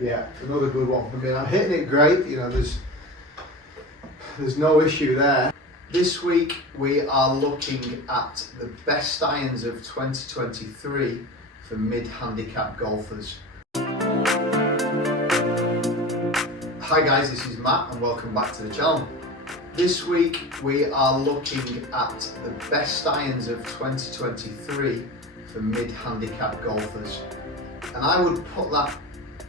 Yeah, another good one for me. I'm hitting it great, you know, there's no issue there. This week we are looking at the best irons of 2023 for mid-handicap golfers. Hi guys, this is Matt and welcome back to the channel. This week we are looking at the best irons of 2023 for mid-handicap golfers. And I would put that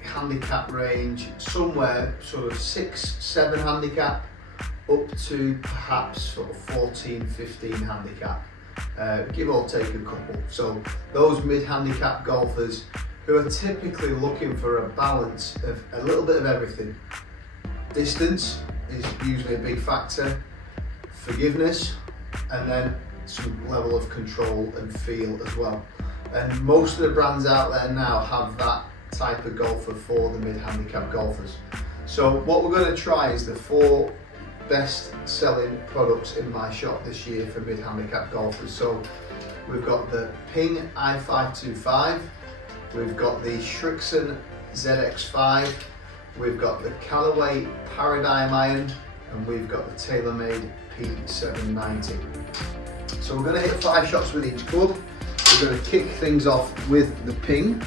handicap range somewhere sort of 6-7 handicap up to perhaps sort of 14-15 handicap, give or take a couple. So those mid-handicap golfers who are typically looking for a balance of a little bit of everything. Distance is usually a big factor, forgiveness, and then some level of control and feel as well. And most of the brands out there now have that type of golfer for the mid-handicap golfers. So what we're going to try is the 4 best selling products in my shop this year for mid-handicap golfers. So we've got the Ping i525, we've got the Srixon ZX5, we've got the Callaway Paradigm Iron, and we've got the TaylorMade P790. So we're going to hit 5 shots with each club. We're going to kick things off with the Ping.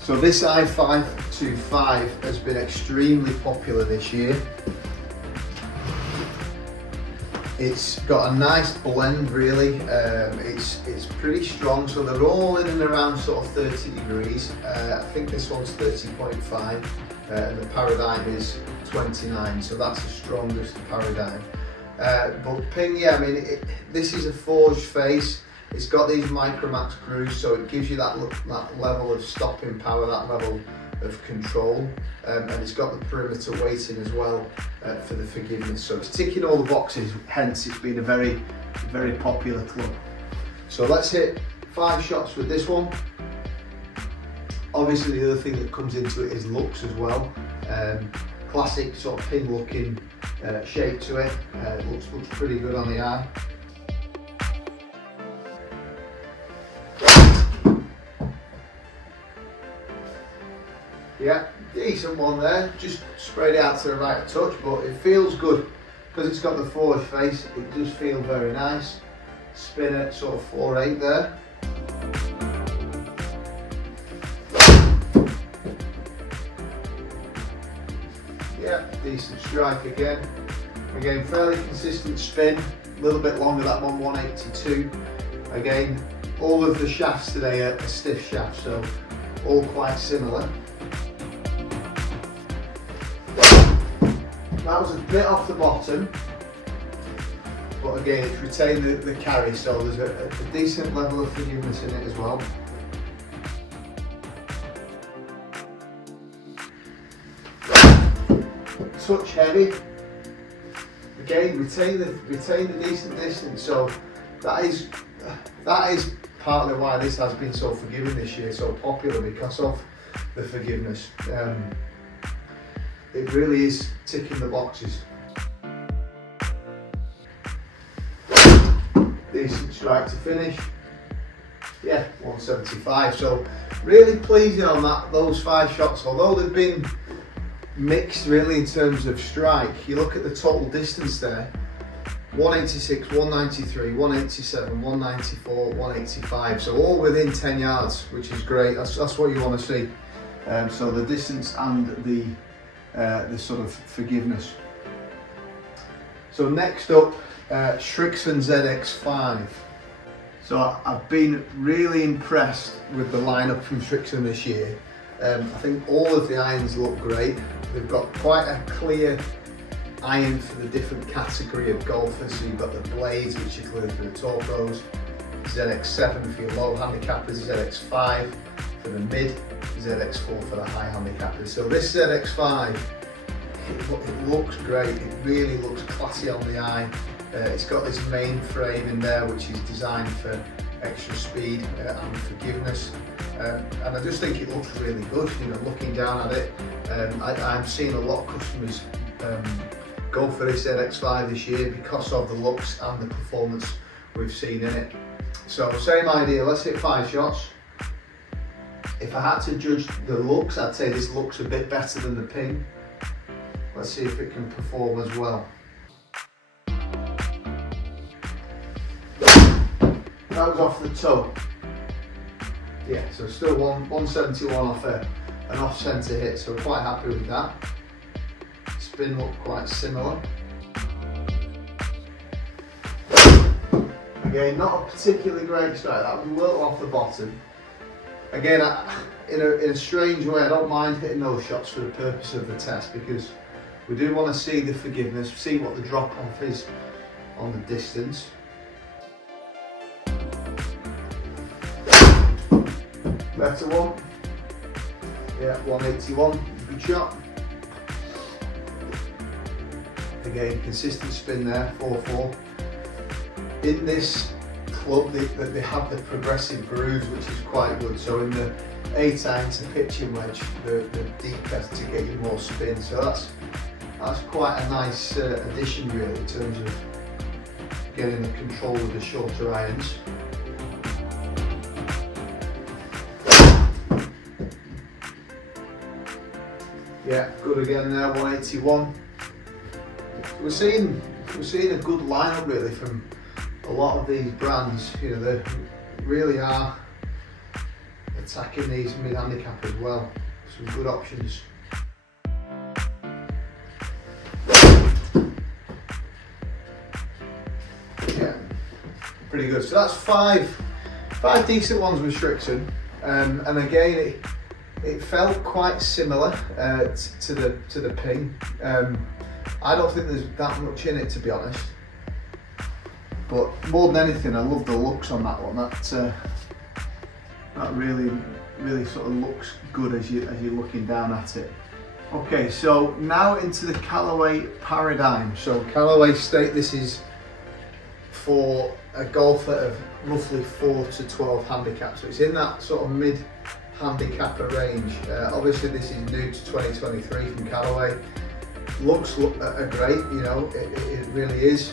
So this i525 has been extremely popular this year. It's got a nice blend really, it's pretty strong, so they're all in and around sort of 30 degrees. I think this one's 30.5 and the Paradigm is 29, so that's the strongest Paradigm. But Ping, yeah, I mean, this is a forged face. It's got these Micromax grooves, so it gives you that level of stopping power, that level of control, and it's got the perimeter weighting as well for the forgiveness. So it's ticking all the boxes, hence it's been a very, very popular club. So let's hit 5 shots with this one. Obviously the other thing that comes into it is looks as well. Classic sort of Ping looking shape to it. Looks pretty good on the eye. Yeah, decent one there, just sprayed out to the right a touch, but it feels good because it's got the forged face. It does feel very nice. Spin at sort of 4.8 there. Yeah, decent strike again. Again, fairly consistent spin, a little bit longer, that one 182. Again, all of the shafts today are stiff shafts, so all quite similar. That was a bit off the bottom, but again it's retained the carry, so there's a decent level of forgiveness in it as well. Touch heavy. Again, retain the decent distance, so that is partly why this has been so forgiving this year, so popular, because of the forgiveness. It really is ticking the boxes. Decent strike to finish. Yeah, 175. So really pleasing on those 5 shots. Although they've been mixed really in terms of strike, you look at the total distance there: 186, 193, 187, 194, 185. So all within 10 yards, which is great. That's what you want to see. So the distance and the sort of forgiveness. So next up, Srixon ZX5. So I've been really impressed with the lineup from Srixon this year. I think all of the irons look great. They've got quite a clear iron for the different category of golfers. So you've got the blades, which are clear for the tour pros, ZX7 for your low handicappers, ZX5 for the mid, ZX4 for the high handicappers. So this ZX5, it looks great. It really looks classy on the eye. It's got this main frame in there, which is designed for extra speed and forgiveness. And I just think it looks really good, you know, looking down at it. I'm seeing a lot of customers go for this ZX5 this year because of the looks and the performance we've seen in it. So same idea, let's hit 5 shots. If I had to judge the looks, I'd say this looks a bit better than the ping. Let's see if it can perform as well. That was off the toe. Yeah, so still 171 off an off-centre hit, so quite happy with that. Spin looked quite similar. Again, not a particularly great strike, that was a little off the bottom. Again, in a strange way, I don't mind hitting those shots for the purpose of the test, because we do want to see the forgiveness, see what the drop off is on the distance. Better one. Yeah, 181, good shot. Again, consistent spin there, 4-4. In this club, they have the progressive grooves, which is quite good. So in the 8-iron to pitching wedge, the deeper to get you more spin. So that's quite a nice addition really in terms of getting the control with the shorter irons. Yeah, good again there, 181. We're seeing a good lineup really from a lot of these brands. You know, they really are attacking these mid-handicap as well. Some good options. Yeah, pretty good. So that's five decent ones with Strixon, and again it felt quite similar to the ping. I don't think there's that much in it, to be honest. But more than anything, I love the looks on that one. That really sort of looks good as you're looking down at it. Okay, so now into the Callaway paradigm. So Callaway state this is for a golfer of roughly 4 to 12 handicap. So it's in that sort of mid handicapper range. Obviously this is new to 2023 from Callaway. Looks great, you know, it really is.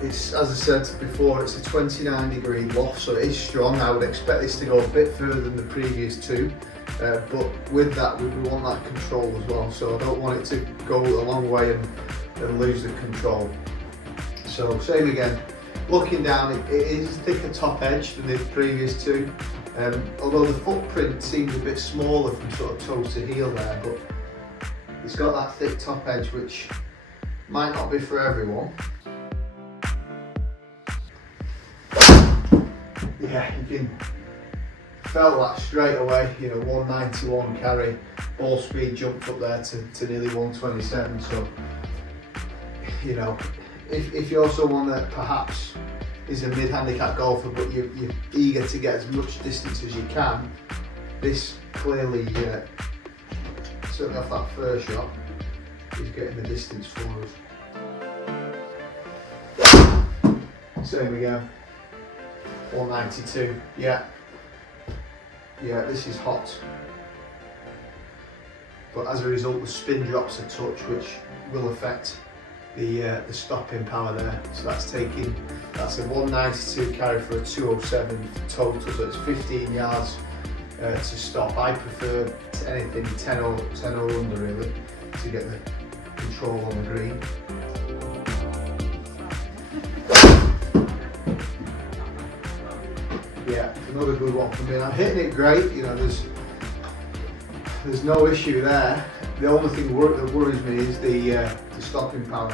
It's, as I said before, it's a 29-degree loft, so it is strong. I would expect this to go a bit further than the previous two, but with that we want that control as well, so I don't want it to go a long way and lose the control. So same again, looking down, it is a thicker top edge than the previous two, although the footprint seems a bit smaller from sort of toe to heel there, but it's got that thick top edge which might not be for everyone. Yeah, you can felt that straight away, you know, 191 carry, ball speed jumped up there to nearly 127, so, you know, if you're someone that perhaps is a mid-handicap golfer but you're eager to get as much distance as you can, this clearly, certainly off that first shot, is getting the distance for us. Same again. 192, yeah, this is hot, but as a result the spin drops a touch, which will affect the stopping power there. So that's a 192 carry for a 207 total, so it's 15 yards to stop. I prefer anything 10 or under really to get the control on the green. Yeah, another good one for me. I'm hitting it great, you know, there's no issue there. The only thing that worries me is the stopping power.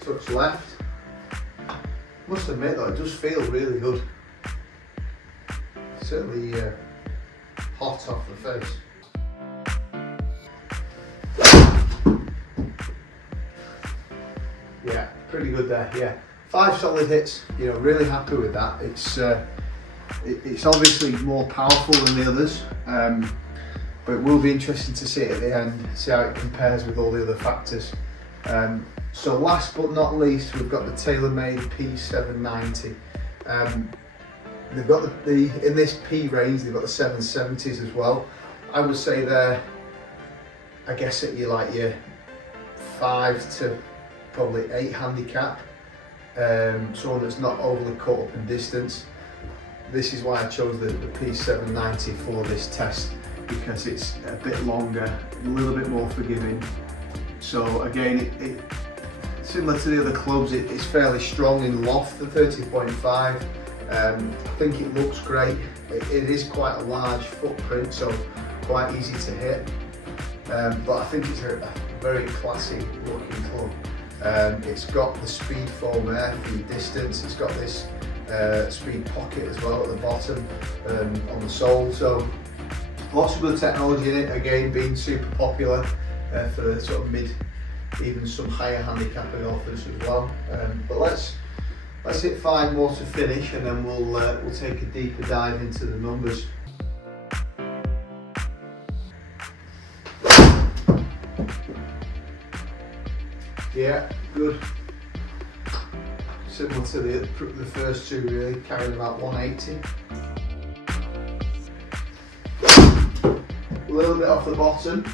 Touch left. Must admit though, it does feel really good. Certainly hot off the face. Yeah, pretty good there, yeah. 5 solid hits, you know, really happy with that. It's obviously more powerful than the others, but it will be interesting to see it at the end, see how it compares with all the other factors. So last but not least, we've got the TaylorMade P790. They've got in this P range, they've got the 770s as well. I would say they're I guess at your like your 5 to probably 8 handicap, someone that's not overly caught up in distance. This is why I chose the P790 for this test, because it's a bit longer, a little bit more forgiving. So again, it similar to the other clubs, it's fairly strong in loft, the 30.5. I think it looks great. It is quite a large footprint, so quite easy to hit. But I think it's a very classy looking club. It's got the speed foam there for your distance. It's got this speed pocket as well at the bottom on the sole. So lots of good technology in it. Again, being super popular for the sort of mid, even some higher handicapper golfers as well. But let's hit 5 more to finish, and then we'll take a deeper dive into the numbers. Yeah, good. Similar to the first two, really, carrying about 180. A little bit off the bottom,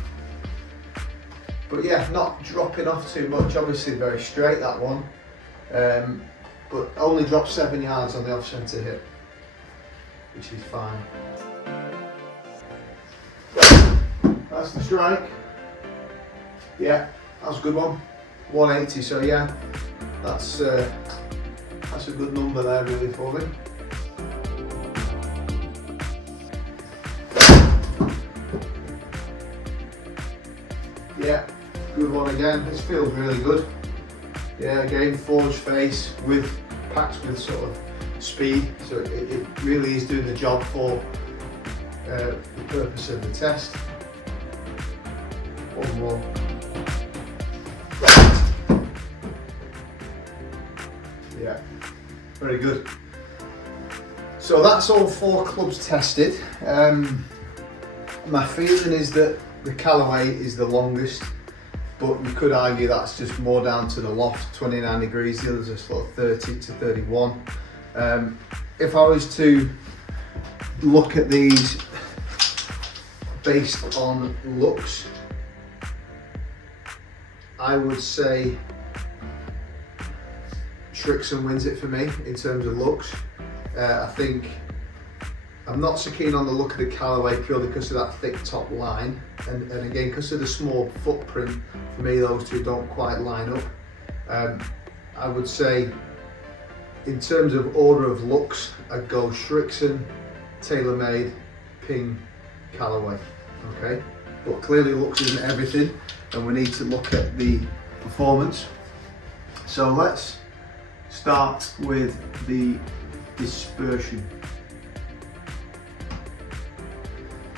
but yeah, not dropping off too much. Obviously very straight, that one, but only dropped 7 yards on the off centre hit, which is fine. That's the strike. Yeah, that's a good one. 180, so yeah, that's a good number there really for me. Yeah, good one again. This feels really good. Yeah, again, forged face packed with sort of speed, so it really is doing the job for the purpose of the test. One more. Yeah, very good. So that's all 4 clubs tested. My feeling is that the Callaway is the longest, but you could argue that's just more down to the loft, 29 degrees, the others are sort of 30 to 31. If I was to look at these based on looks, I would say Srixon wins it for me in terms of looks. I think I'm not so keen on the look of the Callaway purely because of that thick top line, and again because of the small footprint. For me, those two don't quite line up. I would say in terms of order of looks, I'd go Srixon, TaylorMade, Ping, Callaway. Okay, but clearly looks isn't everything, and we need to look at the performance. So let's start with the dispersion.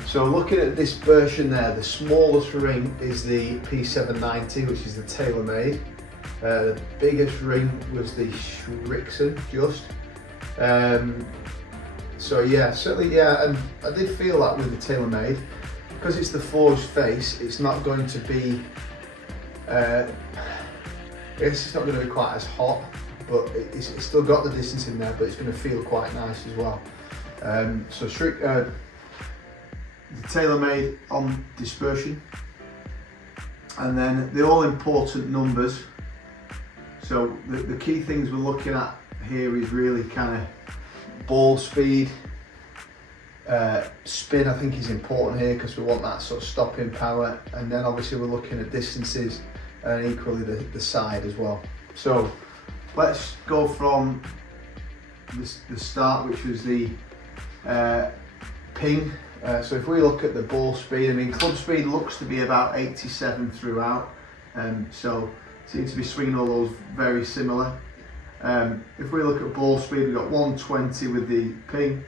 So looking at dispersion there, the smallest ring is the P790, which is the TaylorMade. The biggest ring was the Srixon, just. So yeah, certainly, yeah, and I did feel that with the TaylorMade, because it's the forged face, it's not going to be, it's not going to be quite as hot, but it's still got the distance in there, but it's going to feel quite nice as well. So the TaylorMade on dispersion, and then the all important numbers. So the key things we're looking at here is really kind of ball speed, spin I think is important here because we want that sort of stopping power, and then obviously we're looking at distances and equally the side as well. So let's go from the start, which was the Ping. So if we look at the ball speed, I mean club speed looks to be about 87 throughout, so seems to be swinging all those very similar. If we look at ball speed, we've got 120 with the Ping,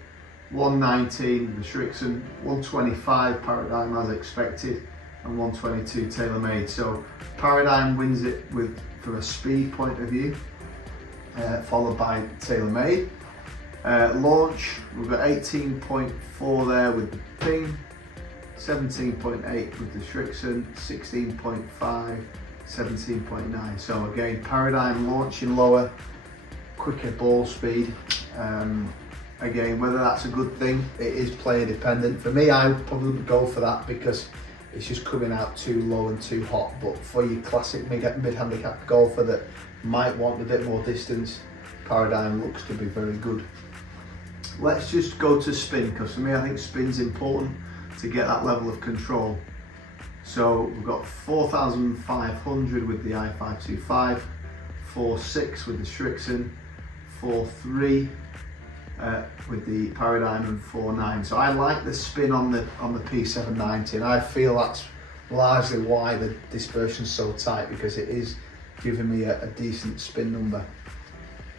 119 with the Srixon, 125 Paradigm as expected, and 122 TaylorMade. So Paradigm wins it from a speed point of view, followed by TaylorMade. Launch, we've got 18.4 there with the Ping, 17.8 with the Srixon, 16.5, 17.9. So again, Paradigm launching lower, quicker ball speed. Again, whether that's a good thing, it is player dependent. For me, I would probably go for that because it's just coming out too low and too hot. But for your classic mid-handicap golfer that might want a bit more distance, Paradigm looks to be very good. Let's just go to spin, because for me I think spin's important to get that level of control. So we've got 4,500 with the i525, 4.6 with the Srixon, 4.3 with the Paradigm, and 4.9. So I like the spin on the P790, and I feel that's largely why the dispersion's so tight, because it is giving me a decent spin number.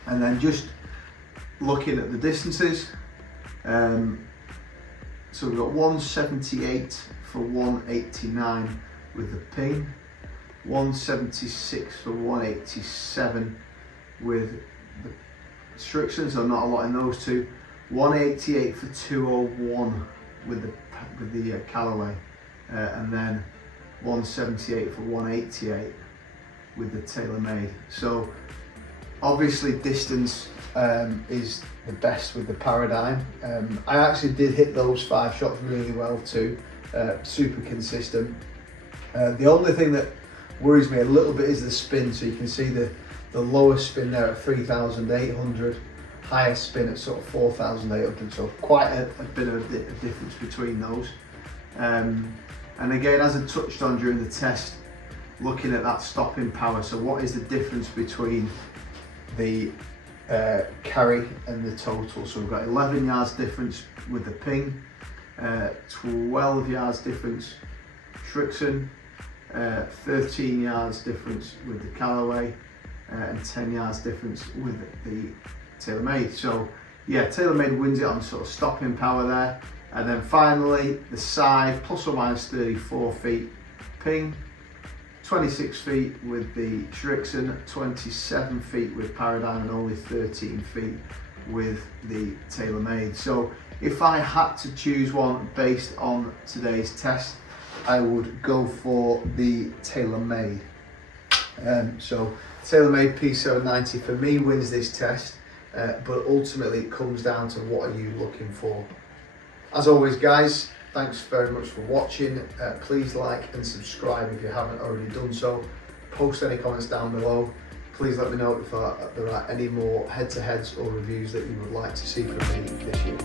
And then just looking at the distances, so we've got 178 for 189 with the ping, 176 for 187 with the Srixon, so not a lot in those two, 188 for 201 with the Callaway, and then 178 for 188 with the TaylorMade. So obviously distance is the best with the Paradigm. I actually did hit those 5 shots really well too, super consistent. The only thing that worries me a little bit is the spin. So you can see the lowest spin there at 3,800, highest spin at sort of 4,800, so quite a bit of a difference between those. And again, as I touched on during the test, looking at that stopping power, so what is the difference between the carry and the total? So we've got 11 yards difference with the ping, 12 yards difference Srixon, 13 yards difference with the Callaway, and 10 yards difference with the TaylorMade. So yeah, TaylorMade wins it on sort of stopping power there. And then finally the side, plus or minus 34 feet ping, 26 feet with the Srixon, 27 feet with Paradigm, and only 13 feet with the TaylorMade. So if I had to choose one based on today's test, I would go for the TaylorMade. So TaylorMade P790 for me wins this test, but ultimately it comes down to what are you looking for. As always guys, thanks very much for watching. Please like and subscribe if you haven't already done so. Post any comments down below. Please let me know if there are any more head-to-heads or reviews that you would like to see from me this year.